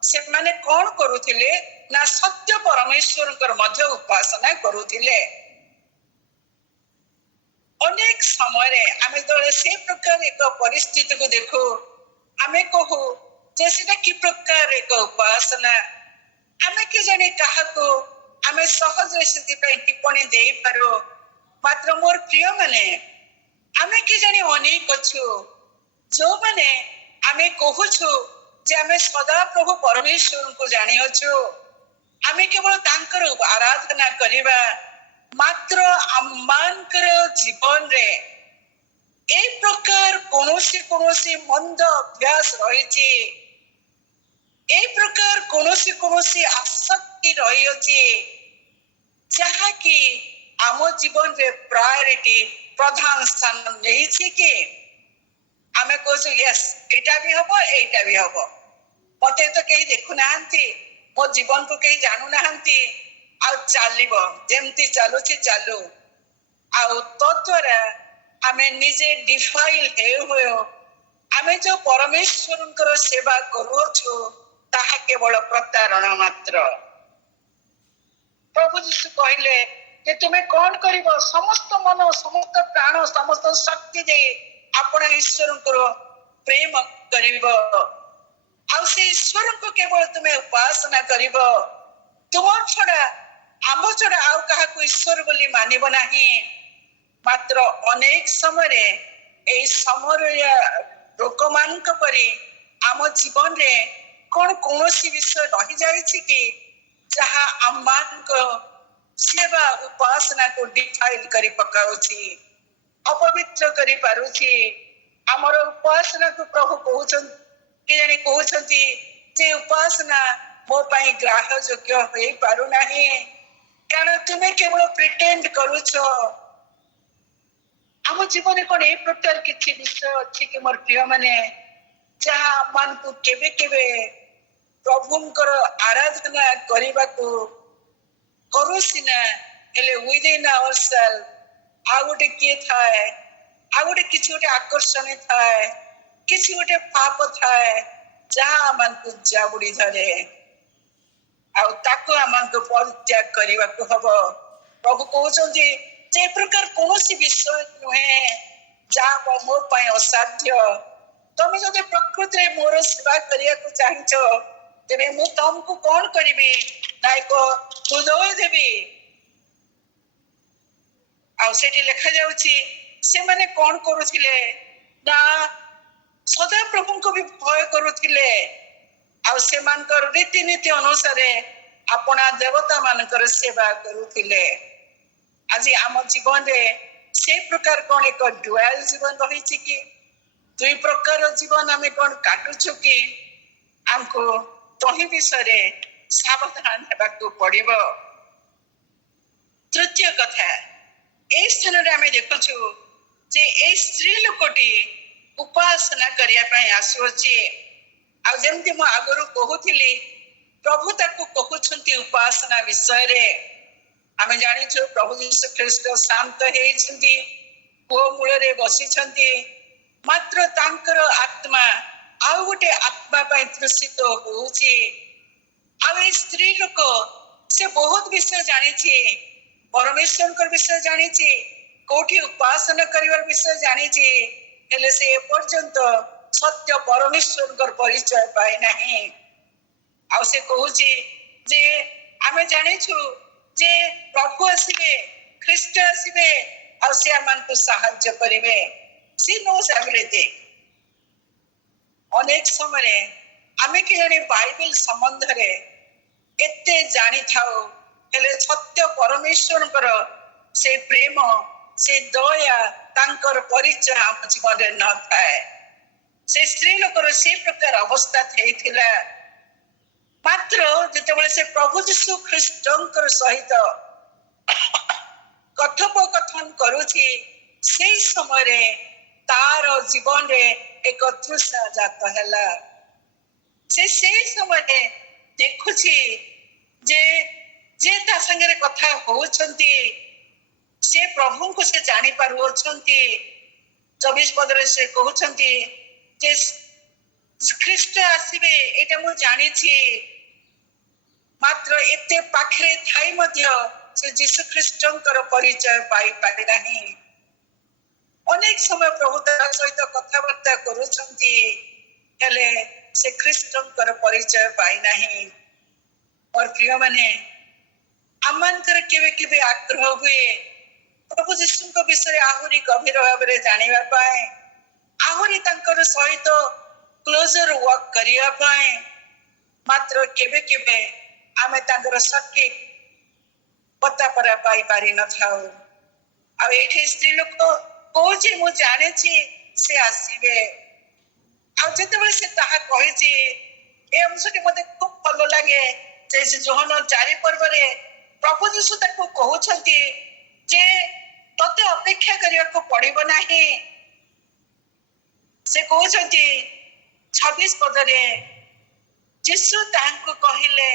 ସେମାନେ କଣ କରୁଥିଲେ ନା ସତ୍ୟ ପରମେଶ୍ୱରଙ୍କର ମଧ୍ୟ ଉପାସନା କରୁଥିଲେ। ଅନେକ ସମୟରେ ଆମେ ଯେତେବେଳେ ସେ ପ୍ରକାର ଏକ ପରିସ୍ଥିତିକୁ ଦେଖୁ, ଆମେ କହୁ ଯେ ସେଟା କି ପ୍ରକାର ଏକ ଉପାସନା। ଆମେ କି ଜାଣି କାହାକୁ ଆମେ ସହଜରେ ସେଥିପାଇଁ ଟିପ୍ପଣୀ ଦେଇପାରୁ। ମାତ୍ର ମୋର ପ୍ରିୟ ମାନେ, ଆମେ କି ଜାଣି ଅନେକ ଅଛୁ ଯୋଉମାନେ ଆମେ କହୁଛୁ ଯେ ଆମେ ସଦା ପ୍ରଭୁ ପରମେଶ୍ୱରଙ୍କୁ ଜାଣିଅଛୁ, ଆମେ କେବଳ ତାଙ୍କର ଆରାଧନା କରିବା, ମାତ୍ର ଆମମାନଙ୍କର ଜୀବନରେ ଏ ପ୍ରକାର କୌଣସି ମନ୍ଦ ଅଭ୍ୟାସ ରହିଛି, ଏ ପ୍ରକାର କୌଣସି ଆସକ୍ତି ରହିଅଛି ଯାହାକି ଆମ ଜୀବନରେ ପ୍ରାୟୋରିଟି ପ୍ରଧାନ ସ୍ଥାନ ନେଇଛି କି ଆମେ କହୁଛୁ ୟେସ୍ ଏଇଟା ବି ହବ ଏଇଟା ବି ହବ, ମତେ ତ କେହି ଦେଖୁନାହାନ୍ତି, ମୋ ଜୀବନକୁ କେହି ଜାଣୁନାହାନ୍ତି, ଆଉ ଚାଲିବ ଯେମିତି ଚାଲୁଛି ଚାଲୁ। ଆଉ ତଦ୍ୱାରା ଆମେ ନିଜେ ଡିଫାଇଲ୍ ହେଉ ଆମେ ଯୋଉ ପରମେଶ୍ୱରଙ୍କର ସେବା କରୁଅଛୁ ତାହା କେବଳ ପ୍ରତାରଣା ମାତ୍ର। ପ୍ରଭୁ ଯୀଶୁ କହିଲେ ଯେ ତୁମେ କଣ କରିବ, ସମସ୍ତ ମନ ସମସ୍ତ ପ୍ରାଣ ସମସ୍ତ ଶକ୍ତି ଦେଇ ଆପଣ ଈଶ୍ୱରଙ୍କର ପ୍ରେମ କରିବ, ଆଉ ସେ ଈଶ୍ୱରଙ୍କୁ କେବଳ ତୁମେ ଉପାସନା କରିବ, ତୁମ ଛଡା ଆମ ଛଡା ଆଉ କାହାକୁ ଈଶ୍ୱର ବୋଲି ମାନିବ ନାହିଁ। ମାତ୍ର ଅନେକ ସମୟରେ ଏଇ ସମୟ ଲୋକମାନଙ୍କ ପରି ଆମ ଜୀବନରେ କଣ କୌଣସି ବିଷୟ ରହିଯାଇଛି କି ଯାହା ଆମମାନଙ୍କ ସେବା ଉପାସନାକୁ ଡିଫାଇଲ୍ କରି ପକାଉଛି, ଅପବିତ୍ର କରି ପାରୁଛି। ଆମର ଉପାସନାକୁ ପ୍ରଭୁ କହୁଛନ୍ତି, କେଜାଣି କହୁଛନ୍ତି ଯେ ଉପାସନା ମୋ ପାଇଁ ଗ୍ରାହ୍ୟ ଯୋଗ୍ୟ ହେଇପାରୁନାହିଁ, କାରଣ ତୁମେ କେବଳ ପ୍ରିଟେଣ୍ଡ କରୁଛ। ଆମ ଜୀବନରେ କଣ ଏ ପ୍ରକାର କିଛି ବିଷୟ ଅଛି କି ମୋର ପ୍ରିୟ ମାନେ, ଯାହା ଆମମାନଙ୍କୁ କେବେ କେବେ ପ୍ରଭୁଙ୍କର ଆରାଧନା କରିବାକୁ କରୁ ସିନା, ହେଲେ ୱିଦିନ୍ ଆୱାରସେଲ୍ଫ ଆଉ ଗୋଟେ କିଏ ଥାଏ, ଆଉ ଗୋଟେ କିଛି ଗୋଟେ ଆକର୍ଷଣ ଥାଏ, କିଛି ଗୋଟେ ପାପ ଥାଏ ଯାହା ଆମମାନଙ୍କୁ ଜାବୁଡି ଧରେ, ଆଉ ତାକୁ ଆମମାନଙ୍କୁ ପରିତ୍ୟାଗ କରିବାକୁ ହବ। ପ୍ରଭୁ କହୁଛନ୍ତି ଯେ ପ୍ରକାର କୌଣସି ବିଷୟ ନୁହେଁ ଯାହା ମୋ ପାଇଁ ଅସାଧ୍ୟ। ତମେ ଯଦି ପ୍ରକୃତିରେ ମୋର ସେବା କରିବାକୁ ଚାହିଁଛ, ତେବେ ମୁଁ ତମକୁ କଣ କରିବି ନା ଏକ ହୃଦୟ ଦେବି। ଆଉ ସେଠି ଲେଖାଯାଉଛି ସେମାନେ କଣ କରୁଥିଲେ ନା ସଦା ପ୍ରଭୁଙ୍କୁ ବି ଭୟ କରୁଥିଲେ, ଆଉ ସେମାନଙ୍କର ରୀତିନୀତି ଅନୁସାରେ ଆପଣା ଦେବତା ମାନଙ୍କର ସେବା କରୁଥିଲେ। ଆଜି ଆମ ଜୀବନରେ ସେ ପ୍ରକାର କଣ ଏକ ଡୁଆଲ ଜୀବନ ରହିଛି କି, ଦୁଇ ପ୍ରକାର ଜୀବନ ଆମେ କଣ କାଟୁଛୁ କି, ଆମକୁ ତହିଁ ବିଷୟରେ ସାବଧାନ ହେବାକୁ ପଡିବ। ତୃତୀୟ କଥା, এই ସ୍ଥାନରେ ଆମେ ଦେଖୁଛୁ ଯେ ଏଇ ସ୍ତ୍ରୀ ଲୋକଟି ଉପାସନା କରିବା ପାଇଁ ଆସୁଅଛି, ଆଉ ଯେମିତି ମୁଁ ଆଗରୁ କହୁଥିଲି ପ୍ରଭୁ ତାକୁ କହୁଛନ୍ତି ଉପାସନା ବିଷୟରେ। ଆମେ ଜାଣିଛୁ ପ୍ରଭୁ ଯୀଶୁ ଖ୍ରୀଷ୍ଟ ଶାନ୍ତ ହେଇଛନ୍ତି, ପୁଅ ମୂଳରେ ବସିଛନ୍ତି, ମାତ୍ର ତାଙ୍କର ଆତ୍ମା ଆଉ ଗୋଟେ ଆତ୍ମା ପାଇଁ ତୃଷିତ ହଉଛି। ଆଉ ଏଇ ସ୍ତ୍ରୀ ଲୋକ ସେ ବହୁତ ବିଷୟ ଜାଣିଛି, ପରମେଶ୍ୱରଙ୍କର ବିଷୟ ଜାଣିଛି, କୋଉଠି ଉପାସନା କରିବାର ବିଷୟ ଜାଣିଛି, ହେଲେ ସେ ଏପର୍ଯ୍ୟନ୍ତ ସତ୍ୟ ପରମେଶ୍ୱରଙ୍କର ପରିଚୟ ପାଏ ନାହିଁ। ଆଉ ସେ କହୁଛି ଯେ ଆମେ ଜାଣିଛୁ ଯେ ପ୍ରଭୁ ଆସିବେ, ଖ୍ରୀଷ୍ଟ ଆସିବେ, ଆଉ ସେ ଆମମାନଙ୍କୁ ସାହାଯ୍ୟ କରିବେ। ସେ knows everything। ଅନେକ ସମୟରେ ଆମେ କି ଜାଣି ବାଇବେଲ ସମ୍ବନ୍ଧରେ ଏତେ ଜାଣିଥାଉ, ହେଲେ ସତ୍ୟ ପରମେଶ୍ୱରଙ୍କର ସେ ପ୍ରେମ, ସେ ଦୟା, ତାଙ୍କର ପରିଚୟ ଆମ ଜୀବନରେ ନଥାଏ। ସେ ସ୍ତ୍ରୀ ଲୋକର ସେ ପ୍ରକାର ଅବସ୍ଥା ହେଇଥିଲା, ମାତ୍ର ଯେତେବେଳେ ସେ ପ୍ରଭୁ ଯୀଶୁ ଖ୍ରୀଷ୍ଟଙ୍କର ସହିତ কথୋପକଥନ କରୁଛି, ସେଇ ସମୟରେ ତାର ଜୀବନରେ ଏକ ତୃଷା ଜାତ ହେଲା। ସେ ସେଇ ସମୟରେ ଦେଖୁଛି ଯେ ଯେ ତା ସାଙ୍ଗରେ କଥା ହଉଛନ୍ତି ସେ ପ୍ରଭୁଙ୍କୁ ସେ ଜାଣି ପାରୁଅଛନ୍ତି, 24 ପଦରେ ସେ କହୁଛନ୍ତି ଯେ ଖ୍ରୀଷ୍ଟ ଆସିବେ ଏଇଟା ମୁଁ ଜାଣିଛି, ମାତ୍ର ଏତେ ପାଖରେ ଥାଇ ମଧ୍ୟ ସେ ଯୀଶୁ ଖ୍ରୀଷ୍ଟଙ୍କର ପରିଚୟ ପାଇପାରେ ନାହିଁ। ଅନେକ ସମୟ ପ୍ରଭୁ ତା ସହିତ କଥାବାର୍ତ୍ତା କରୁଛନ୍ତି, ହେଲେ ସେ ଖ୍ରୀଷ୍ଟଙ୍କର ପରିଚୟ ପାଇନାହିଁ। ମୋର ପ୍ରିୟମାନେ, ଆମମାନଙ୍କର କେବେ କେବେ ଆଗ୍ରହ ହୁଏ ପ୍ରଭୁ ଯୀଶୁଙ୍କ ବିଷୟରେ ଆହୁରି ଗଭୀର ଭାବରେ ଜାଣିବା ପାଇଁ, ଆହୁରି ତାଙ୍କର ସହିତ କ୍ଲୋଜର ୱାର୍କ କରିବା ପାଇଁ, ମାତ୍ର କେବେ କେବେ ଆମେ ତାଙ୍କର ସଠିକ ପତାପରା ପାଇପାରିନଥାଉ। ଆଉ ଏଇଠି ସ୍ତ୍ରୀ ଲୋକ କହୁଛି ମୁଁ ଜାଣିଛି ସେ ଆସିବେ। ଆଉ ଯେତେବେଳେ ସେ ତାହା କହିଛି, ଏ ଅଂଶଟି ମତେ ଖୁବ ଭଲ ଲାଗେ ଯେ ଯୋହନ 4 ପର୍ବରେ ପ୍ରଭୁ ଯୀଶୁ ତାକୁ କହୁଛନ୍ତି ଯେ ତତେ ଅପେକ୍ଷା କରିବାକୁ ପଡିବ ନାହିଁ। ସେ କହୁଛନ୍ତି 26 ପଦରେ, ଯୀଶୁ ତାହାଙ୍କୁ କହିଲେ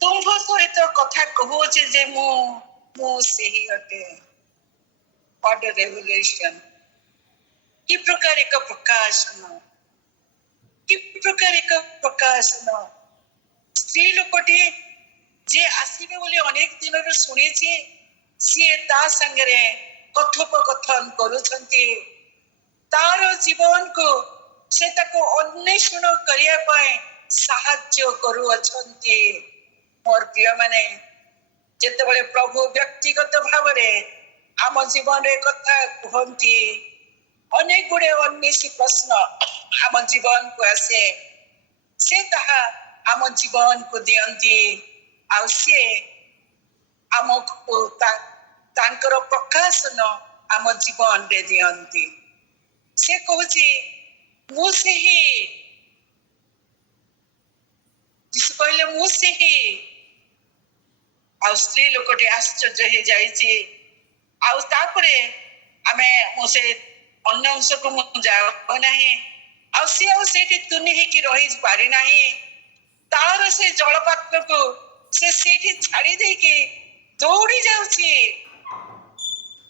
ତୁମ୍ଭ ସହିତ କଥା କହୁଛି ଯେ ମୁଁ ସେହି ଅଟେ। What a revelation! କି ପ୍ରକାର ଏକ ପ୍ରକାଶନ, କି ପ୍ରକାର ଏକ ପ୍ରକାଶନ! ସ୍ତ୍ରୀ ଲୋକଟି ଯେ ଆସିବେ ବୋଲି ଅନେକ ଦିନରୁ ଶୁଣିଛି, ସିଏ ତା ସାଙ୍ଗରେ କଥୋପକଥନ କରୁଛନ୍ତି। ତାର ଜୀବନକୁ ସେ ତାକୁ ଅନ୍ୱେଷଣ କରିବା ପାଇଁ ସାହାଯ୍ୟ କରୁଅଛନ୍ତି। ମୋର ପ୍ରିୟମାନେ, ଯେତେବେଳେ ପ୍ରଭୁ ବ୍ୟକ୍ତିଗତ ଭାବରେ ଆମ ଜୀବନରେ କଥା କୁହନ୍ତି, ଅନେକ ଗୁଡେ ଅନ୍ୱେଷୀ ପ୍ରଶ୍ନ ଆମ ଜୀବନକୁ ଆସେ, ସେ ତାହା ଆମ ଜୀବନକୁ ଦିଅନ୍ତି। ଆଉ ସିଏ ଆମକୁ ତାଙ୍କର ପ୍ରକାଶନ ଆମ ଜୀବନରେ ଦିଅନ୍ତି। ସେ କହୁଛି ମୁଁ ସେହି, ଯୀଶୁ କହିଲେ ମୁଁ ସେହି। ଆଉ ସ୍ତ୍ରୀ ଲୋକଟି ଆଶ୍ଚର୍ଯ୍ୟ ହେଇଯାଇଛି। ଆଉ ତାପରେ ମୁଁ ସେ ଅନ୍ୟ ଅଂଶକୁ ମୁଁ ଯାଉ ନାହିଁ। ଆଉ ସିଏ ଆଉ ସେଇଠି ତୁନି ହେଇକି ରହି ପାରିନାହିଁ। ତାର ସେ ଜଳପାତ୍ରକୁ ସେ ସେଇଠି ଛାଡି ଦେଇକି ଦୌଡି ଯାଉଛି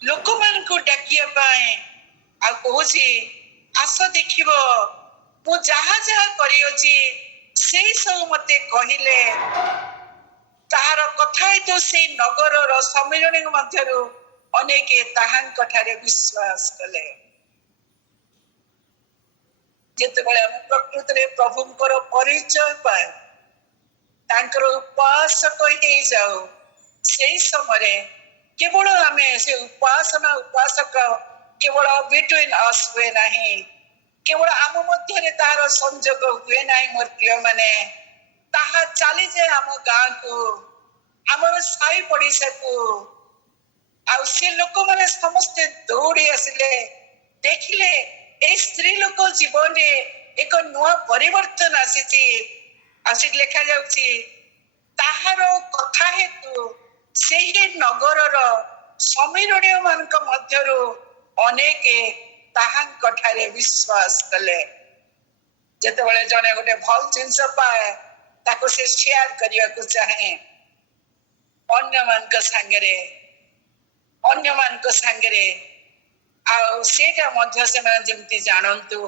ଲୋକମାନଙ୍କୁ ଡାକିବା ପାଇଁ। ଆଉ କହୁଛି ଆସ ଦେଖିବ, ମୁଁ ଯାହା ଯାହା କରିଅଛି ସେଇ ସବୁ ମତେ କହିଲେ। ତାହାର କଥା ହେତୁ ସେଇ ନଗରର ସମ୍ମିଳନୀ ମଧ୍ୟରୁ ଅନେକ ତାହାଙ୍କ ଠାରେ ବିଶ୍ୱାସ କଲେ। ଯେତେବେଳେ ଆମେ ପ୍ରକୃତରେ ପ୍ରଭୁଙ୍କର ପରିଚୟ ପାଏ, ତାଙ୍କର ଉପାସକ ହେଇଯାଉ, ସେଇ ସମୟରେ କେବଳ ଆମେ ସେ ଉପାସକ କେବଳ ବିଟୁଇନ୍ ଅସ୍ ହୁଏ ନାହିଁ, କେବଳ ଆମ ମଧ୍ୟରେ ତାହାର ସଂଯୋଗ ହୁଏ ନାହିଁ। ମୋର ପ୍ରିୟମାନେ, ତାହା ଚାଲିଯାଏ ଆମ ଗାଁକୁ, ଆମର ସାହି ପଡିଶାକୁ। ଆଉ ସେ ଲୋକମାନେ ସମସ୍ତେ ଦୌଡି ଆସିଲେ, ଦେଖିଲେ ଏଇ ସ୍ତ୍ରୀ ଲୋକ ଜୀବନରେ ଏକ ନୂଆ ପରିବର୍ତ୍ତନ ଆସିଛି। ଆଉ ସେଠି ଲେଖା ଯାଉଛି, ତାହାର କଥା ହେତୁ ସେହି ନଗରର ସମୀରଣୀୟ ମାନଙ୍କ ମଧ୍ୟରୁ ଅନେକ ତାହାଙ୍କ ଠାରେ ବିଶ୍ୱାସ କଲେ। ଯେତେବେଳେ ଜଣେ ଗୋଟେ ଭଲ ଜିନିଷ ପାଏ, ତାକୁ ସେ ସେୟାର କରିବାକୁ ଚାହେଁ ଅନ୍ୟମାନଙ୍କ ସାଙ୍ଗରେ। ଆଉ ସେଇଟା ମଧ୍ୟ ସେମାନେ ଯେମିତି ଜାଣନ୍ତୁ।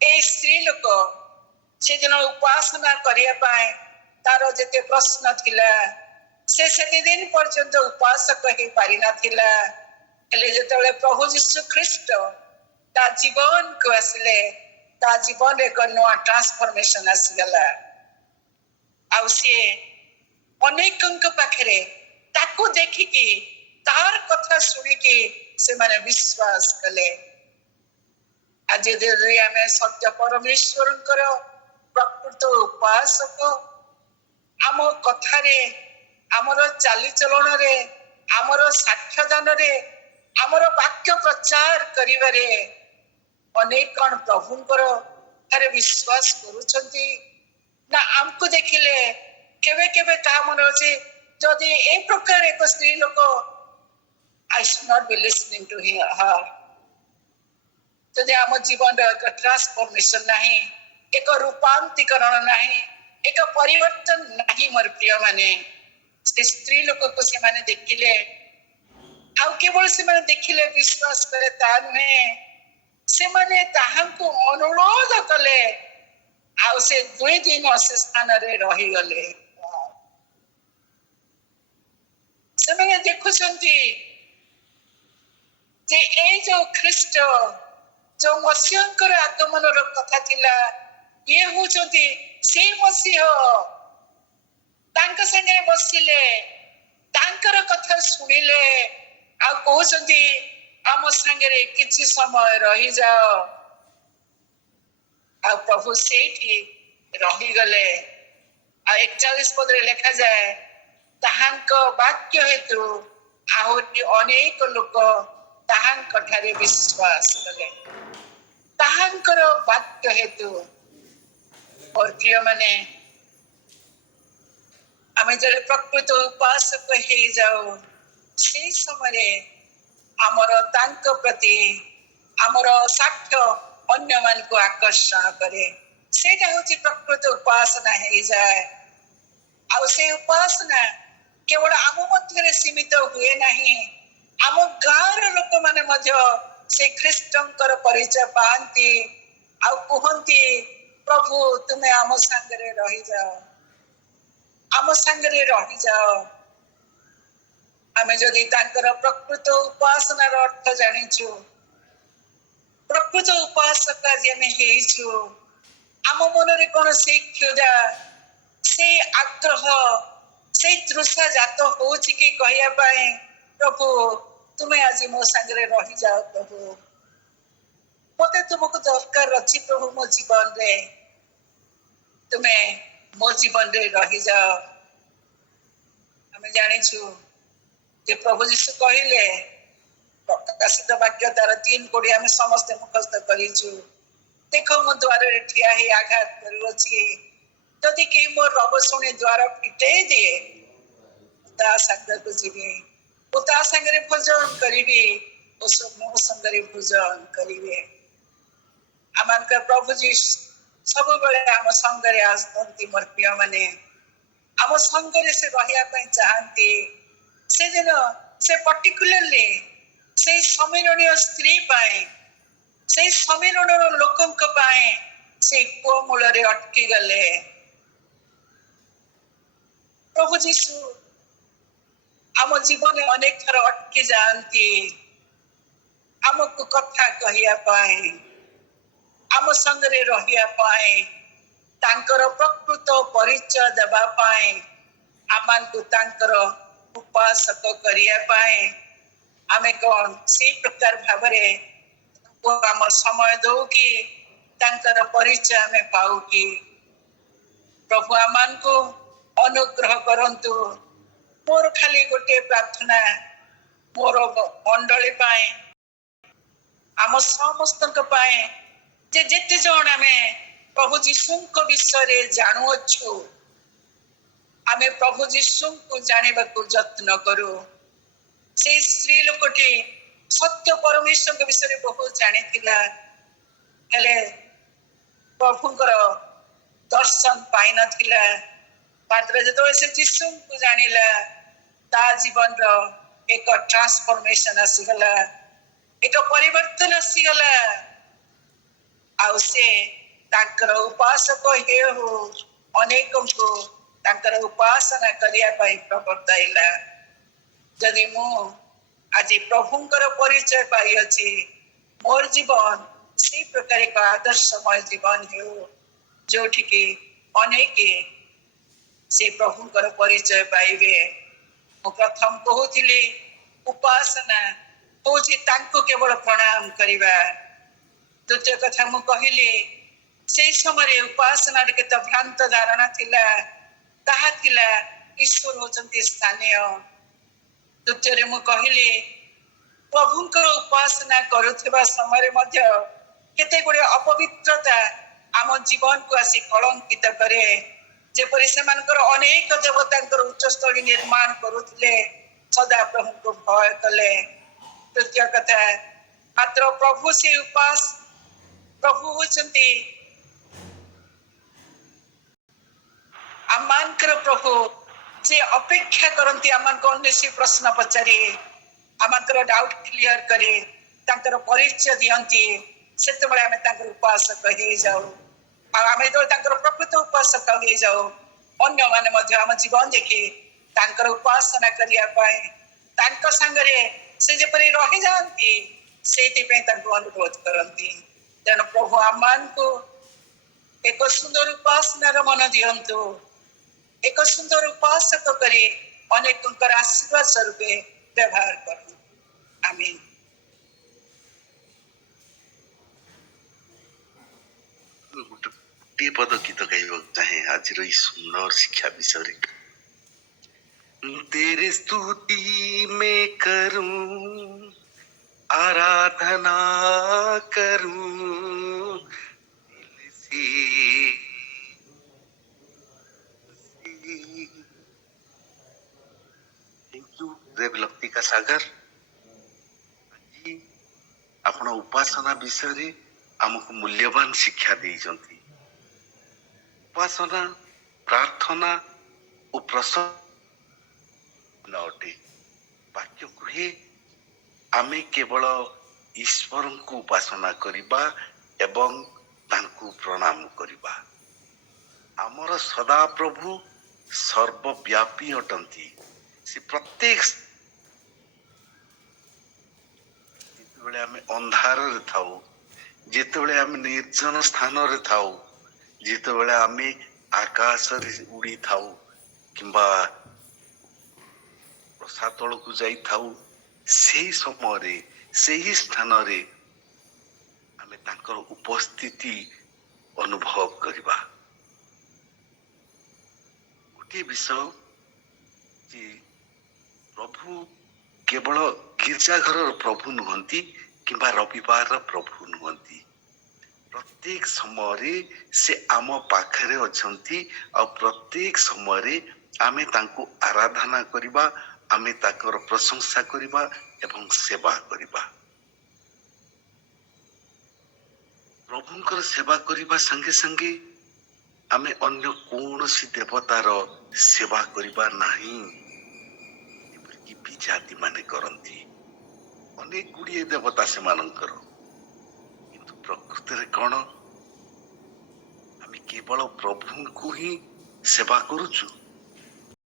ଏଇ ସ୍ତ୍ରୀ ଲୋକ ସେଦିନ ଉପାସନା କରିବା ପାଇଁ ତାର ଯେତେ ପ୍ରଶ୍ନ ଥିଲା, ସେ ସେତେ ଦିନ ପର୍ଯ୍ୟନ୍ତ ଉପାସକ ହେଇପାରିନଥିଲା। ହେଲେ ଯେତେବେଳେ ପ୍ରଭୁ ଯୀଶୁ ଖ୍ରୀଷ୍ଟ ତା ଜୀବନକୁ ଆସିଲେ, ତା ଜୀବନରେ ଏକ ନୂଆ ଟ୍ରାନ୍ସଫର୍ମେସନ ଆସିଗଲା। ଆଉ ସିଏ ଅନେକଙ୍କ ପାଖରେ ତାକୁ ଦେଖିକି, ତାର କଥା ଶୁଣିକି ସେମାନେ ବିଶ୍ୱାସ କଲେ। ଆଜି ଯଦି ଆମେ ସତ୍ୟ ପରମେଶ୍ୱରଙ୍କର ପ୍ରକୃତ ଉପାସକ, ଆମ କଥାରେ, ଆମର ଚାଲିଚଳନରେ, ଆମର ସାକ୍ଷ୍ୟଦାନରେ, ଆମର ବାକ୍ୟ ପ୍ରଚାର କରିବାରେ ଅନେକ କଣ ପ୍ରଭୁଙ୍କର ଠାରେ ବିଶ୍ୱାସ କରୁଛନ୍ତି ନା? ଆମକୁ ଦେଖିଲେ କେବେ କେବେ କାହା ମନେ ଅଛି, ଯଦି এই ପ୍ରକାର ଏକ ସ୍ତ୍ରୀ ଲୋକ, I should not be listening to her, ଯଦି ଆମ ଜୀବନର ଏକ ଟ୍ରାନ୍ସଫର୍ମେସନ ନାହିଁ, ଏକ ରୂପାନ୍ତରୀକରଣ ନାହିଁ, ଏକ ପରିବର୍ତ୍ତନ ନାହିଁ, ମୋର ପ୍ରିୟ ମାନେ, ସେ ସ୍ତ୍ରୀ ଲୋକକୁ ସେମାନେ ଦେଖିଲେ ଆଉ କେବଳ ସେମାନେ ଦେଖିଲେ ବିଶ୍ୱାସ କଲେ ତା ନୁହେଁ, ସେମାନେ ତାହାଙ୍କୁ ଅନୁରୋଧ କଲେ ଆଉ ସେ 2 ଦିନ ସେ ସ୍ଥାନରେ ରହିଗଲେ। ସେମାନେ ଦେଖୁଛନ୍ତି ଯେ ଏଇ ଯୋଉ ଖ୍ରୀଷ୍ଟ ଯୋଉ ମସିହଙ୍କର ଆଗମନର କଥା ଥିଲା, ଇଏ ହଉଛନ୍ତି ସେଇ ମସିହ। ତାଙ୍କ ସାଙ୍ଗରେ ବସିଲେ, ତାଙ୍କର କଥା ଶୁଣିଲେ ଆଉ କହୁଛନ୍ତି ଆମ ସାଙ୍ଗରେ କିଛି ସମୟ ରହିଯାଅ। ଆଉ ପ୍ରଭୁ ସେଇଠି ରହିଗଲେ। ଆଉ 41 ପଦରେ ଲେଖାଯାଏ, ତାହାଙ୍କ ବାକ୍ୟ ହେତୁ ଆହୁରି ଅନେକ ଲୋକ ତାହାଙ୍କ ଠାରେ ବିଶ୍ୱାସ କଲେ। ତାହାଙ୍କର ବାକ୍ୟ ହେତୁ। ପ୍ରିୟ ମାନେ, ଆମେ ଯେବେ ପ୍ରକୃତ ଉପାସକ ହେଇଯାଉ, ସେଇ ସମୟରେ ଆମର ତାଙ୍କ ପ୍ରତି ଆମର ସାକ୍ଷ୍ୟ ଅନ୍ୟମାନଙ୍କୁ ଆକର୍ଷଣ କରେ। ସେଇଟା ହଉଛି ପ୍ରକୃତ ଉପାସନା ହେଇଯାଏ। ଆଉ ସେଇ ଉପାସନା କେବଳ ଆମ ମଧ୍ୟରେ ସୀମିତ ହୁଏ ନାହିଁ, ଆମ ଗାଁର ଲୋକମାନେ ମଧ୍ୟ ସେ ଖ୍ରୀଷ୍ଟଙ୍କର ପରିଚୟ ପାଆନ୍ତି ଆଉ କୁହନ୍ତି, ପ୍ରଭୁ ତୁମେ ଆମ ସାଙ୍ଗରେ ରହିଯାଅ, ଆମ ସାଙ୍ଗରେ ରହିଯାଅ। ଆମେ ଯଦି ତାଙ୍କର ପ୍ରକୃତ ଉପାସନାର ଅର୍ଥ ଜାଣିଛୁ, ପ୍ରକୃତ ଉପାସକ ଆଜି ଆମେ ହେଇଛୁ, ଆମ ମନରେ କଣ ସେଇ କ୍ଷୁଧା, ସେଇ ଆଗ୍ରହ, ସେଇ ତୃଷା ଜାତ ହଉଛି କି କହିବା ପାଇଁ, ପ୍ରଭୁ ତୁମେ ଆଜି ମୋ ସାଙ୍ଗରେ ରହିଯାଅ, ପ୍ରଭୁ ମତେ ତୁମକୁ ଦରକାର ଅଛି, ପ୍ରଭୁ ମୋ ଜୀବନରେ ତୁମେ ମୋ ଜୀବନରେ ରହିଯାଅ। ଆମେ ଜାଣିଛୁ ଯେ ପ୍ରଭୁ ଯୀଶୁ କହିଲେ, ପ୍ରକାଶିତ ବାକ୍ୟ 3:20 ଆମେ ସମସ୍ତେ ମୁଖସ୍ଥ କରିଛୁ, ଦେଖ ମୁଁ ଦ୍ୱାରରେ ଠିଆ ହେଇ ଆଘାତ କରୁଅଛି, ଯଦି କେହି ମୋ ରବ ଶୁଣି ଦ୍ୱାର ଫିଟେଇ ଦିଏ, ତା ସାଙ୍ଗକୁ ଯିବି, ମୁଁ ତା ସାଙ୍ଗରେ ଭୋଜନ କରିବି, ମୋ ସାଙ୍ଗରେ ଭୋଜନ କରିବେ। ଆମମାନଙ୍କ ପ୍ରଭୁ ଯୀଶୁ ସବୁବେଳେ ଆମ ସଙ୍ଗରେ ଆସନ୍ତି। ମୋର ପ୍ରିୟ ମାନେ, ଆମ ସଙ୍ଗରେ ସେ ରହିବା ପାଇଁ ଚାହାନ୍ତି। ସେଦିନ ସେ ପର୍ଟିକୁଲାରଲି ସେଇ ସମୀରଣୀୟ ସ୍ତ୍ରୀ ପାଇଁ, ସେଇ ସମୀରଣର ଲୋକଙ୍କ ପାଇଁ ସେଇ କୂଅ ମୂଳରେ ଅଟକି ଗଲେ। ପ୍ରଭୁ ଯୀଶୁ ଆମ ଜୀବନରେ ଅନେକ ଥର ଅଟକି ଯାଆନ୍ତି, ଆମକୁ କଥା କହିବା ପାଇଁ, ଆମ ସାଙ୍ଗରେ ରହିବା ପାଇଁ, ତାଙ୍କର ପ୍ରକୃତ ପରିଚୟ ଦେବା ପାଇଁ, ଆମମାନଙ୍କୁ ତାଙ୍କର ଉପାସକ କରିବା ପାଇଁ ଆମେ କଣ ସେଇ ପ୍ରକାର ଭାବରେ ଆମ ସମୟ ଦଉ କି ତାଙ୍କର ପରିଚୟ ଆମେ ପାଉ କି? ପ୍ରଭୁ ଆମମାନଙ୍କୁ ଅନୁଗ୍ରହ କରନ୍ତୁ। ମୋର ଖାଲି ଗୋଟିଏ ପ୍ରାର୍ଥନା ମୋର ମଣ୍ଡଳୀ ପାଇଁ, ଆମ ସମସ୍ତଙ୍କ ପାଇଁ, ଯେ ଯେତେ ଜଣ ଆମେ ପ୍ରଭୁ ଯୀଶୁଙ୍କ ବିଷୟରେ ଜାଣୁଅଛୁ, ଆମେ ପ୍ରଭୁ ଯୀଶୁଙ୍କୁ ଜାଣିବାକୁ ଯତ୍ନ କରୁ। ସେଇ ସ୍ତ୍ରୀ ଲୋକଟି ସତ୍ୟ ପରମେଶ୍ୱରଙ୍କ ବିଷୟରେ ବହୁତ ଜାଣିଥିଲା, ହେଲେ ପ୍ରଭୁଙ୍କର ଦର୍ଶନ ପାଇନଥିଲା। ମାତ୍ର ଯେତେବେଳେ ସେ ଯୀଶୁଙ୍କୁ ଜାଣିଲା, ତା ଜୀବନର ଏକ ଟ୍ରାନ୍ସଫର୍ମେସନ ଆସିଗଲା, ଏକ ପରିବର୍ତ୍ତନ ଆସିଗଲା। ଆଉ ସେ ତାଙ୍କର ଉପାସକ ହେଉ ଅନେକଙ୍କୁ ତାଙ୍କର ଉପାସନା କରିବା ପାଇଁ ପ୍ରବର୍ତ୍ତାଇଲା। ଯଦି ମୁଁ ଆଜି ପ୍ରଭୁଙ୍କର ପରିଚୟ ପାଇଅଛି, ମୋର ଜୀବନ ସେଇ ପ୍ରକାର ଏକ ଆଦର୍ଶମୟ ଜୀବନ ହେଉ, ଯୋଉଠିକି ଅନେକ ସେ ପ୍ରଭୁଙ୍କର ପରିଚୟ ପାଇବେ। ମୁଁ ପ୍ରଥମ କହୁଥିଲି, ଉପାସନା ହଉଛି ତାଙ୍କୁ କେବଳ ପ୍ରଣାମ କରିବା। ଦ୍ୱିତୀୟ କଥା ମୁଁ କହିଲି, ସେଇ ସମୟରେ ଉପାସନାରେ କେତେ ଭ୍ରାନ୍ତ ଧାରଣା ଥିଲା, ତାହା ଥିଲା ଈଶ୍ୱର ହଉଛନ୍ତି ସ୍ଥାନୀୟ। ତୃତୀୟରେ ମୁଁ କହିଲି, ପ୍ରଭୁଙ୍କର ଉପାସନା କରୁଥିବା ସମୟରେ ମଧ୍ୟ କେତେ ଗୁଡିଏ ଅପବିତ୍ରତା ଆମ ଜୀବନକୁ ଆସି କଳଙ୍କିତ କରେ। ଯେପରି ସେମାନଙ୍କର ଅନେକ ଦେବତାଙ୍କର ଉଚ୍ଚସ୍ଥଳୀ ନିର୍ମାଣ କରୁଥିଲେ, ସଦା ପ୍ରଭୁଙ୍କୁ ଭୟ କଲେ। ତୃତୀୟ କଥା, ମାତ୍ର ପ୍ରଭୁ ସେ ପ୍ରଭୁ ହଉଛନ୍ତି ଆମମାନଙ୍କର ପ୍ରଭୁ, ଯେ ଅପେକ୍ଷା କରନ୍ତି ଆମମାନଙ୍କୁ ଅନେକ ପ୍ରଶ୍ନ ପଚାରି, आमर डाउट क्लियर करे तांकर परिचय दियंती सेते बेले आमे तांकर उपासक हे जाऊ आमे तो तांकर प्रकृत उपासक हे जाऊ अन्य माने मध्य आम जीवन देखि तांकर उपासना करिया पाए तांकर संगरे से जेपरि रहि जानती सेति पे तांको अनुरोध करंती तेणु प्रभु आमान को एक सुंदर उपासनार मन दियंतु एक सुंदर उपासक करी अनेक आशीर्वाद स्वरूप व्यवहार करूँ आमीन। गोटे पद गीत गाइबा चाहे आज सुंदर शिक्षा विषय तेरे स्तुति में करूं आराधना करूं दिल से थैंक यू देवलक्ति का सागर आपण उपासना विषय आमको मूल्यवान शिक्षा देइछंती। उपासना प्रार्थना और प्रसन्न अटे वाक्य कहे आमे केवल ईश्वर को उपासना करिबा एवं तांको प्रणाम करिबा। आमर सदा प्रभु सर्वव्यापी अटंती से प्रत्येक जितेबेले आमे अंधार रे थाऊ जितेबेले आमे निर्जन स्थान रे थाऊ जितेबेले आमे आकाश रे उड़ी थाऊ किंबा प्रसातल को जाई थाऊ सेही समय रे सेही स्थान रे आमे तांकर उपस्थिति अनुभव करिबा। गोटे विषय जे प्रभु केवल गिरजाघर प्रभु नुहंती किंबा रविवार प्रभु नुहंती प्रत्येक समय से आम पाखरे अछंती और प्रत्येक समय आमे तांको आराधना करिबा आमे ताकर प्रशंसा करिबा एवं सेवा करिबा। प्रभुंकर सेवा करिबा संगे संगे आमे अन्य कौनसी देवतार सेवा करिबा नहीं कि विजाति माने करंती अनेक गुड़िए देवता से मानकर किंतु प्रकृति रे कौन आमे केवल प्रभु को ही सेवा करूछु।